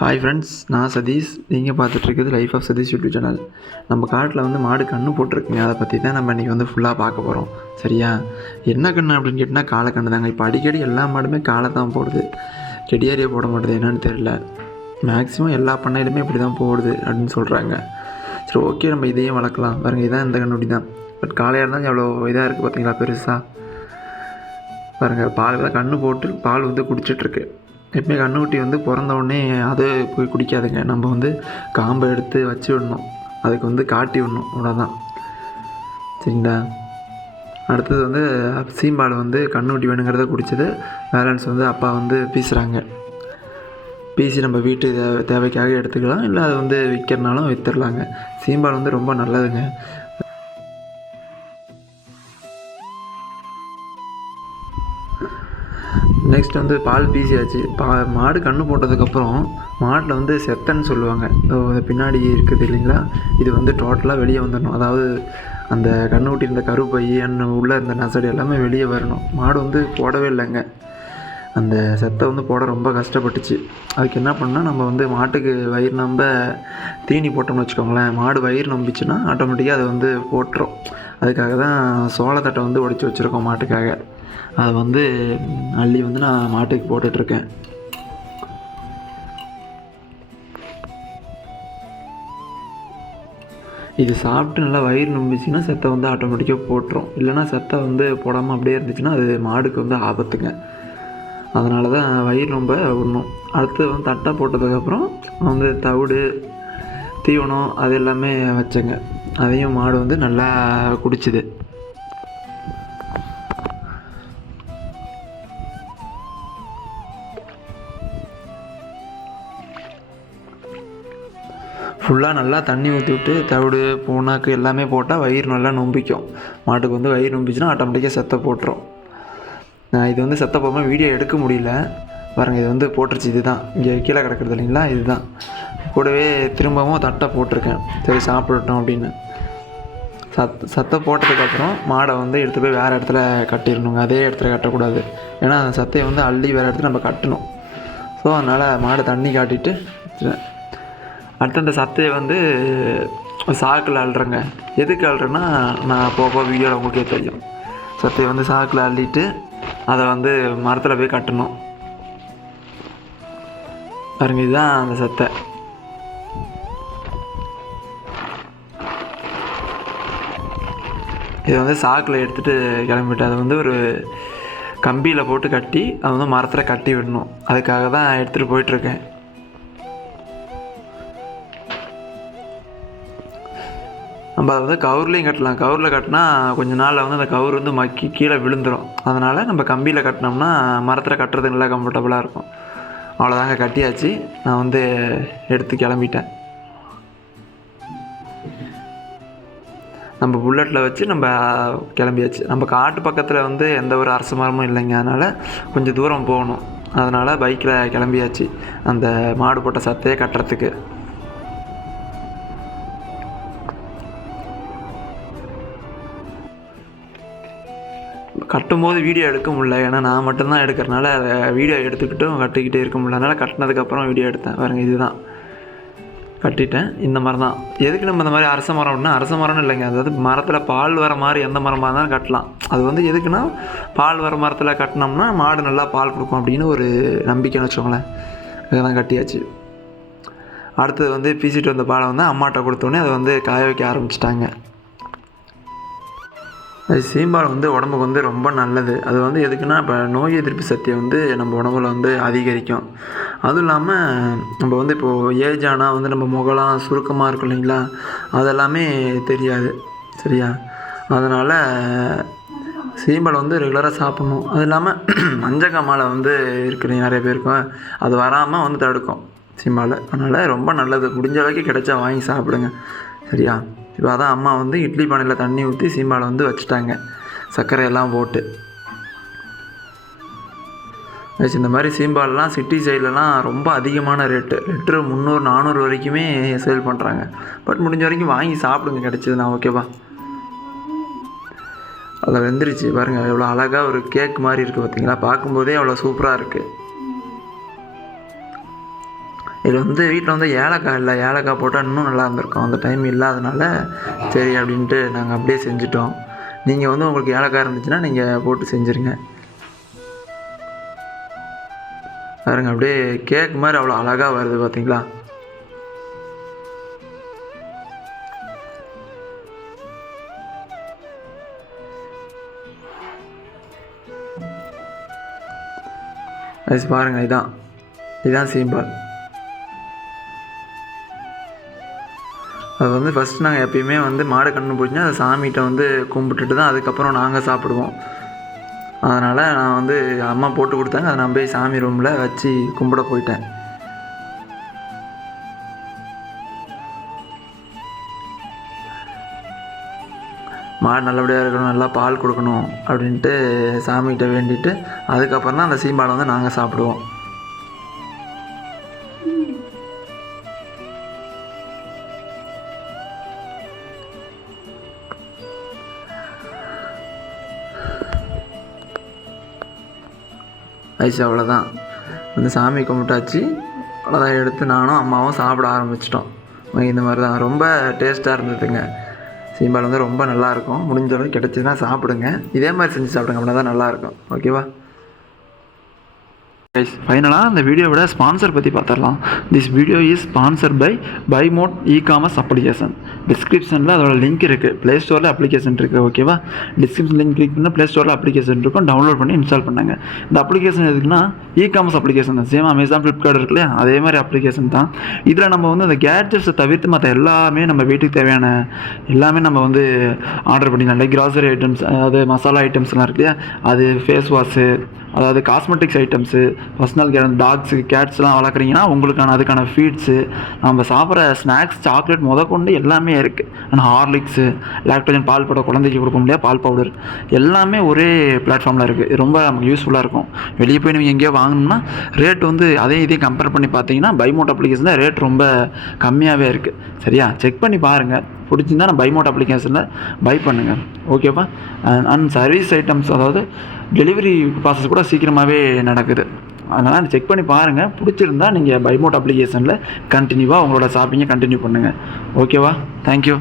Hi friends நான் சதீஷ். நீங்கள் பார்த்துட்ருக்குது life of Sathish YouTube channel நம்ம காட்டில் வந்து மாடு கன்று போட்டிருக்குங்க அதை பற்றி தான் நம்ம இன்றைக்கி வந்து ஃபுல்லாக பார்க்க போகிறோம் சரியா? என்ன கன்று அப்படின்னு கேட்டால் காளை கண்ணு தாங்க. இப்போ அடிக்கடி எல்லா மாடுமே காலை தான் போடுது. கெடியாரியே போட மாட்டுது என்னன்னு தெரில மேக்ஸிமம் எல்லா பண்ணையிலுமே இப்படி தான் போடுது அப்படின்னு சொல்கிறாங்க சரி ஓகே நம்ம இதையும் வளர்க்கலாம். பாருங்க இதான் இந்த கண்ணுடி தான் பட் காலையாக இருந்தால் எவ்வளோ இதாக இருக்குது பார்த்தீங்களா பெருசாக பாருங்கள் பால் தான் கன்று போட்டு பால் வந்து குடிச்சிட்ருக்கு. எப்பவுமே கன்றுக்குட்டி வந்து பிறந்த உடனே அது போய் குடிக்காதுங்க. நம்ம வந்து காம்பை எடுத்து வச்சு விடணும். அதுக்கு வந்து காட்டி விடணும். அவ்வளோதான் சரிங்களா? அடுத்தது வந்து சீம்பால் வந்து கன்றுக்குட்டி வேணுங்கிறத குடிச்சது. பேலன்ஸ் வந்து அப்பா வந்து பீசுகிறாங்க பீசி நம்ம வீட்டு தேவை தேவைக்காக எடுத்துக்கலாம். இல்லை அது வந்து விற்கிறனாலும் விற்றுடலாங்க சீம்பால் வந்து ரொம்ப நல்லதுங்க. நெக்ஸ்ட் வந்து பால் பீசியாச்சு. பா மாடு கன்று போட்டதுக்கப்புறம் மாட்டில் வந்து செத்தன்னு சொல்லுவாங்க. பின்னாடி இருக்குது இல்லைங்களா? இது வந்து டோட்டலாக வெளியே வந்துடணும். அதாவது அந்த கண்ணு இருந்த கருப்பை அண்ணன் உள்ளே இருந்த நசடு எல்லாமே வெளியே வரணும். மாடு வந்து போடவே இல்லைங்க. அந்த செத்தை வந்து போட ரொம்ப கஷ்டப்பட்டுச்சு. அதுக்கு என்ன பண்ணால் நம்ம வந்து மாட்டுக்கு வயிறு நம்ப தீனி போட்டோம்னு வச்சுக்கோங்களேன். மாடு வயிறு நம்பிச்சுன்னா ஆட்டோமேட்டிக்காக அதை வந்து போட்டுரும். அதுக்காக தான் சோளத்தட்டை வந்து உடச்சி வச்சுருக்கோம் மாட்டுக்காக. அதை வந்து அள்ளி வந்து நான் மாட்டுக்கு போட்டுட்ருக்கேன். இது சாப்பிட்டு நல்லா வயிறு நம்பிச்சுன்னா செத்தை வந்து ஆட்டோமேட்டிக்காக போட்டுரும். இல்லைன்னா செத்தை வந்து போடாமல் அப்படியே இருந்துச்சுன்னா அது மாடுக்கு வந்து ஆபத்துங்க. அதனால தான் வயிறு ரொம்ப விடணும். அடுத்து வந்து தட்டை போட்டதுக்கப்புறம் வந்து தவிடு தீவனம் அது எல்லாமே வச்சேங்க. அதையும் மாடு வந்து நல்லா குடிச்சுது. ஃபுல்லாக நல்லா தண்ணி ஊற்றி விட்டு தவிடு பூனாக்கு எல்லாமே போட்டால் வயிறு நல்லா நொம்பிக்கும். மாட்டுக்கு வந்து வயிறு நொம்பிச்சுன்னா ஆட்டோமேட்டிக்காக செத்தை போட்டுரும். நான் இது வந்து செத்த போகாமல் வீடியோ எடுக்க முடியல. பாருங்கள் இது வந்து போட்டுருச்சு இதுதான். இங்கே கீழே கிடக்கிறது இல்லைங்களா? இதுதான். கூடவே திரும்பவும் தட்டை போட்டிருக்கேன். சரி சாப்பிடட்டும் அப்படின்னு. சத் சத்தை போட்டதுக்கப்புறம் மாடை வந்து எடுத்து போய் வேறு இடத்துல கட்டிடணுங்க. அதே இடத்துல கட்டக்கூடாது. ஏன்னா அந்த சத்தையை வந்து அள்ளி வேறு இடத்துல நம்ம கட்டணும். ஸோ அதனால் மாடை தண்ணி காட்டிட்டு வச்சுருவேன் அடுத்து அந்த சத்தையை வந்து சாக்கில் அள்ளுறேங்க. எதுக்கு அள்ளுறேன்னா நான் போக போக வீடியோவில் உங்களுக்கே தெரியும். சத்தையை வந்து சாக்கில் அள்ளிட்டு அதை வந்து மரத்தில் போய் கட்டணும். பாருங்க இதுதான் அந்த சத்தை இதை வந்து சாக்கில் எடுத்துகிட்டு கிளம்பிட்டு அதை வந்து ஒரு கம்பியில் போட்டு கட்டி அதை வந்து மரத்தில் கட்டி விடணும். அதுக்காக தான் எடுத்துகிட்டு போயிட்டுருக்கேன் நம்ம அதை வந்து கவுர்லேயும் கட்டலாம். கவுரில் கட்டினா கொஞ்ச நாளில் வந்து அந்த கவுர் வந்து மக்கி கீழே விழுந்துடும் அதனால் நம்ம கம்பியில் கட்டினோம்னா மரத்தில் கட்டுறது நல்லா கம்ஃபர்டபுளாக இருக்கும். அவ்வளோதாங்க கட்டியாச்சு. நான் வந்து எடுத்து கிளம்பிட்டேன். நம்ம புல்லட்டில் வச்சு நம்ம கிளம்பியாச்சு. நம்ம காட்டு பக்கத்தில் வந்து எந்த ஒரு அரச மரமும் இல்லைங்க. அதனால் கொஞ்சம் தூரம் போகணும். அதனால் பைக்கில் கிளம்பியாச்சு. அந்த மாடு போட்ட சத்தையே கட்டுறதுக்கு. கட்டும்போது வீடியோ எடுக்க முடியல. ஏன்னா நான் மட்டும்தான் எடுக்கிறனால அதை வீடியோ எடுத்துக்கிட்டும் கட்டிக்கிட்டே இருக்க முடியல. அதனால் கட்டினதுக்கப்புறம் வீடியோ எடுத்தேன். பாருங்க இதுதான். கட்டிட்டேன். இந்த மரம் தான் எதுக்கு நம்ம இந்த மாதிரி அரச மரம்னா அரச மரம்னு இல்லைங்க. அதாவது மரத்தில் பால் வர மாதிரி எந்த மரமாக இருந்தாலும் கட்டலாம். அது வந்து எதுக்குன்னா பால் வர மரத்தில் கட்டினோம்னா மாடு நல்லா பால் கொடுக்கும் அப்படின்னு ஒரு நம்பிக்கைன்னு வச்சுக்கோங்களேன். அதுதான் கட்டியாச்சு. அடுத்தது வந்து பீசிட்டு வந்த பாலை வந்து அம்மாட்ட கொடுத்தோடனே அதை வந்து காய வைக்க ஆரம்பிச்சிட்டாங்க. அது சீம்பால் வந்து உடம்புக்கு வந்து ரொம்ப நல்லது. அது வந்து எதுக்குன்னா இப்போ நோய் எதிர்ப்பு சக்தியை வந்து நம்ம உடம்புல வந்து அதிகரிக்கும். அதுவும் இல்லாமல் நம்ம வந்து இப்போது ஏஜ் ஆனால் வந்து நம்ம முகலாம் சுருக்கமாக இருக்கும் இல்லைங்களா? அதெல்லாமே தெரியாது. சரியா? அதனால் சீம்பால் வந்து ரெகுலராக சாப்பிட்ணும். அது இல்லாமல் மஞ்சக்காமாலை வந்து இருக்குது நிறைய பேருக்கும் அது வராமல் வந்து தடுக்கும் சீம்பால். அதனால் ரொம்ப நல்லது. முடிஞ்ச அளவுக்கு கிடைச்சா வாங்கி சாப்பிடுங்க. சரியா? இப்போ அதான் அம்மா வந்து இட்லி பானையில் தண்ணி ஊற்றி சீம்பாலை வந்து வச்சுட்டாங்க. சர்க்கரையெல்லாம் போட்டு. வச்சு இந்த மாதிரி சீம்பால்லாம் சிட்டி சைட்லலாம் ரொம்ப அதிகமான ரேட்டு. லிட்டரு முந்நூறு நானூறு வரைக்குமே சேல் பண்ணுறாங்க பட் முடிஞ்ச வரைக்கும் வாங்கி சாப்பிடுங்க. கிடச்சிதுண்ணா ஓகேவா? அதில் வெந்துருச்சு. பாருங்கள் எவ்வளோ அழகாக ஒரு கேக் மாதிரி இருக்குது பார்த்தீங்களா? பார்க்கும்போதே அவ்வளோ சூப்பராக இருக்குது இதில் வந்து வீட்டில் வந்து ஏலக்காய் இல்லை. ஏலக்காய் போட்டால் இன்னும் நல்லா இருந்திருக்கும். அந்த டைம் இல்லாதனால சரி அப்படின்ட்டு நாங்கள் அப்படியே செஞ்சுட்டோம். நீங்கள் வந்து உங்களுக்கு ஏலக்காய் இருந்துச்சுன்னா நீங்கள் போட்டு செஞ்சுருங்க. பாருங்க அப்படியே கேக் மாதிரி அவ்வளோ அழகாக வருது பார்த்தீங்களா அது பாருங்கள் இதான். இதுதான் சீம்பால் அது வந்து ஃபஸ்ட் நாங்கள் எப்பயுமே வந்து மாடு கண்ணு போச்சுன்னா அதை சாமிகிட்ட வந்து கும்பிட்டுட்டு தான் அதுக்கப்புறம் நாங்கள் சாப்பிடுவோம். அதனால் நான் வந்து அம்மா போட்டு கொடுத்தாங்க. அதை நான் போய் சாமி ரூமில் வச்சு கும்பிட போயிட்டேன். மாடு நல்லபடியாக இருக்கணும் நல்லா பால் கொடுக்கணும் அப்படின்ட்டு சாமிகிட்ட வேண்டிட்டு அதுக்கப்புறம் தான் அந்த சீம்பாலை வந்து நாங்கள் சாப்பிடுவோம். ஐஸ் அவ்வளோதான் வந்து சாமி கும்பிட்டாச்சு. அவ்வளோதான் எடுத்து நானும் அம்மாவும் சாப்பிட ஆரம்பிச்சிட்டோம். இந்த மாதிரி தான் ரொம்ப டேஸ்ட்டாக இருந்ததுங்க. சீம்பால் வந்து ரொம்ப நல்லாயிருக்கும் முடிஞ்ச அளவுக்கு கிடச்சிதுன்னா சாப்பிடுங்க. இதே மாதிரி செஞ்சு சாப்பிடுங்க அப்படின்னா தான் நல்லாயிருக்கும் ஓகேவா? கைஸ் ஃபைனலாக அந்த வீடியோவோட ஸ்பான்சர் பற்றி பார்த்துடலாம் this video is sponsor by buy mode e commerce application டிஸ்கிரிப்ஷனில் அதோட லிங்க் இருக்குது ப்ளே ஸ்டோரில் அப்ளிகேஷன் இருக்குது ஓகேவா டிஸ்கிரிப்ஷன் லிங்க் கிளிக் பண்ணால் ப்ளே ஸ்டோரில் அப்ளிகேஷன் இருக்கும். டவுன்லோட் பண்ணி இன்ஸ்டால் பண்ணாங்க. இந்த அப்ளிகேஷன் எதுக்குன்னா இ காமர்ஸ் அப்ளிகேஷன் தான் சேம் அமேசான் ஃப்ளிப்கார்ட் இருக்கு இல்லையா? அதே மாதிரி அப்ளிகேஷன் தான். இதில் நம்ம வந்து அந்த கேட்ஜெட்ஸை தவிர்த்து மற்ற எல்லாமே நம்ம வீட்டுக்கு தேவையான எல்லாமே நம்ம வந்து ஆர்டர் பண்ணிக்கலாம். லைக் கிராசரி ஐட்டம்ஸ் அதாவது மசாலா ஐட்டம்ஸ்லாம் இருக்கு இல்லையா? அது ஃபேஸ் வாஷு அதாவது cosmetics items personal care dogs கேட்ஸ்லாம் வளர்க்குறீங்கன்னா உங்களுக்கான அதுக்கான ஃபீட்ஸு நம்ம சாப்பிட்ற ஸ்நாக்ஸ் சாக்லேட் முதற்கொண்டு கொண்டு எல்லாமே இருக்குது ஆனால் ஹார்லிக்ஸு லாக்டோஜன் பால் பவுடர் குழந்தைக்கு கொடுக்க முடியாது பால் பவுடர் எல்லாமே ஒரே பிளாட்ஃபார்மில் இருக்குது ரொம்ப நமக்கு யூஸ்ஃபுல்லாக இருக்கும். வெளியே போய் நீங்கள் எங்கேயோ வாங்கணும்னா ரேட் வந்து அதையும் இதையும் கம்பேர் பண்ணி பார்த்தீங்கன்னா பைமோட் அப்ளிகேஷனில் ரேட் ரொம்ப கம்மியாகவே இருக்குது சரியா? செக் பண்ணி பாருங்கள் பிடிச்சிருந்தா நான் பைமோட் அப்ளிகேஷனில் பை பண்ணுங்கள் ஓகேவா அண்ட் சர்வீஸ் ஐட்டம்ஸ் அதாவது டெலிவரி ப்ராசஸ் கூட சீக்கிரமாகவே நடக்குது. அதனால் செக் பண்ணி பாருங்கள் பிடிச்சிருந்தா நீங்கள் பைமோட் அப்ளிகேஷனில் கண்டினியூவாக உங்களோட ஷாப்பிங்கை கண்டினியூ பண்ணுங்கள் ஓகேவா தேங்க்யூ